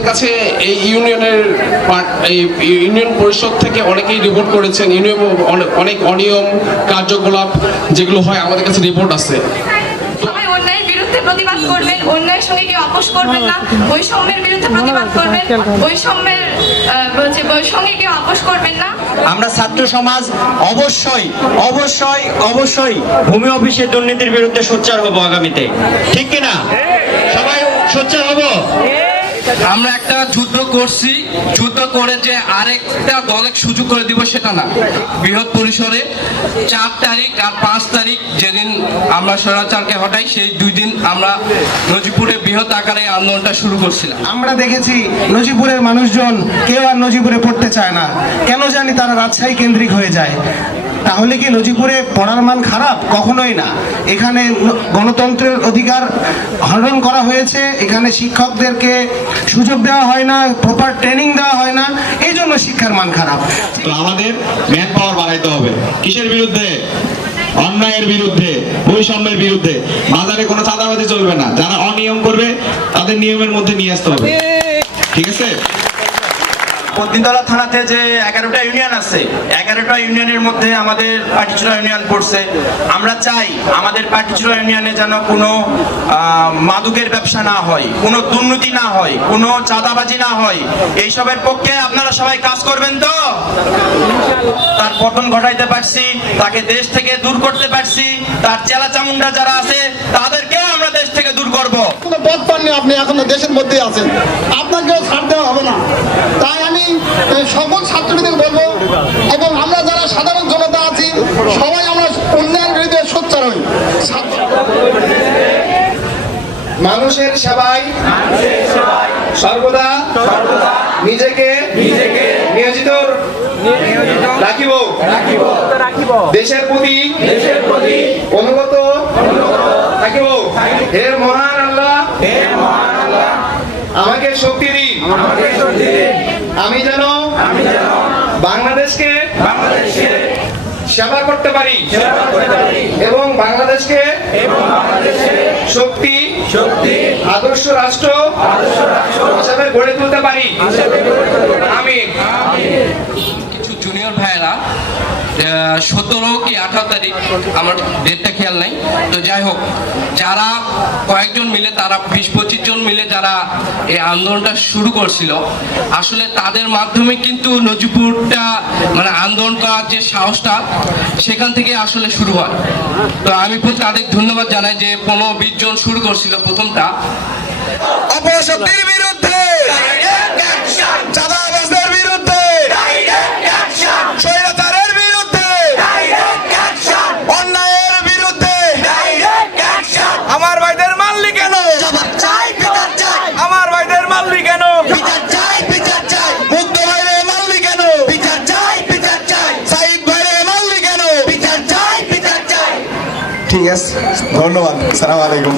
আমাদের কাছে এই ইউনিয়ন পরিষদ থেকে অনেকেই রিপোর্ট করেছেন, অনেক অনিয়ম কার্যকলাপ যেগুলো হয় আমাদের কাছে রিপোর্ট আছে। সবাই অন্যায়ের বিরুদ্ধে প্রতিবাদ করবেন, অন্যায়ের সঙ্গে কেউ আপোষ করবেন না, বৈষম্যের বিরুদ্ধে প্রতিবাদ করবেন, বৈষম্যের সঙ্গে কেউ আপোষ করবেন না। আমরা ছাত্র সমাজ অবশ্যই অবশ্যই অবশ্যই ভূমি অফিসের দুর্নীতির বিরুদ্ধে সোচ্চার হব আগামীতে, ঠিক কিনা? সবাই সোচ্চার হব। আমরা একটা যুদ্ধ করছি, যুদ্ধ করে যে আরেকটা দলে সুযোগ করে দিব সেটা না। বৃহৎ পরিসরে 4 তারিখ আর 5 তারিখ যেদিন আমরা স্বৈরাচারকে হটাই, সেই 2 দিন আমরা নজিপুরে বৃহৎ আকারে আন্দোলনটা শুরু করছিলাম। আমরা দেখেছি নজিপুরের মানুষজন কেউ আর নজিপুরে পড়তে চায় না, কেন জানি তারা রাজশাহী কেন্দ্রিক হয়ে যায়। তাহলে কি নজিপুরে পড়ার মান খারাপ? কখনোই না। এখানে গণতন্ত্রের অধিকার হরণ করা হয়েছে, এখানে শিক্ষকদেরকে সুযোগ দেওয়া হয় না, প্রপার ট্রেনিং দেওয়া হয় না, এই জন্য শিক্ষার মান খারাপ। তো আমাদের ম্যান পাওয়ার বাড়াইতে হবে। কিসের বিরুদ্ধে? অন্যায়ের বিরুদ্ধে, বৈষম্যের বিরুদ্ধে। বাজারে কোনো চাঁদাবাজি চলবে না, যারা অনিয়ম করবে তাদের নিয়মের মধ্যে নিয়ে আসতে হবে, ঠিক আছে? পদ্মতলা থানাতে যে 11টা ইউনিয়ন আছে, 11টা ইউনিয়নের মধ্যে আমাদের পাটিচুরা ইউনিয়ন পড়ছে। আমরা চাই আমাদের পাটিচুরা ইউনিয়নে যেন কোনো মাদকের ব্যবসা না হয়, কোনো দুর্নীতি না হয়, কোনো চাঁদাবাজি না হয়। এইসবের পক্ষে আপনারা সবাই কাজ করবেন তো? তার পতন ঘটাইতে পারছি, তাকে দেশ থেকে দূর করতে পারছি, তার চেলা চামুন্ডা যারা আছে তাদেরকেও আমরা দেশ থেকে দূর করব। কোনো পথ পাননি, আপনি এখনো দেশের মধ্যে আছেন, আপনাকেও ছাড় দেওয়া হবে না। তাই আমি সকল ছাত্রীদের বলবো এবং আমরা যারা সাধারণ জনতা আছি সবাই আমরা উন্নয়ন বিরুদ্ধে সোচ্চার হই। মানুষের সেবায় সর্বদা নিজেকে নিয়োজিত রাখিব, দেশের প্রতি অনুগত থাকিব। হে মহান আল্লাহ, আমাকে শক্তি দিন, আমি যেন বাংলাদেশকে সেবা করতে পারি এবং বাংলাদেশকে শক্তি আদর্শ রাষ্ট্র হিসাবে গড়ে তুলতে পারি। আমিন। কিছু জুনিয়র ভাইয়েরা 17 কি 18 তারিখ, আমার ডেটটা খেয়াল নাই, তো যাই হোক, যারা কয়েকজন মিলে, তারা 20-25 জন মিলে যারা এই আন্দোলনটা শুরু করছিল, আসলে তাদের মাধ্যমে কিন্তু নজিপুরটা মানে আন্দোলন করার যে সাহসটা সেখান থেকে আসলে শুরু হয়। তো আমি তাদের ধন্যবাদ জানাই যে 15-20 জন শুরু করছিল প্রথমটা। অপশক্তির বিরুদ্ধে, চাঁদাবাজদের বিরুদ্ধে, স্বৈরাচারের বিরুদ্ধে, অন্যায়ের বিরুদ্ধে। আমার ভাইদের মারলি কেন? আমার ভাইদের মারলি কেন? মুগ্ধ ভাইরে মারলি কেন? সাইদ ভাইরে মারলি কেন? ঠিক আছে, ধন্যবাদ। আসসালামু আলাইকুম।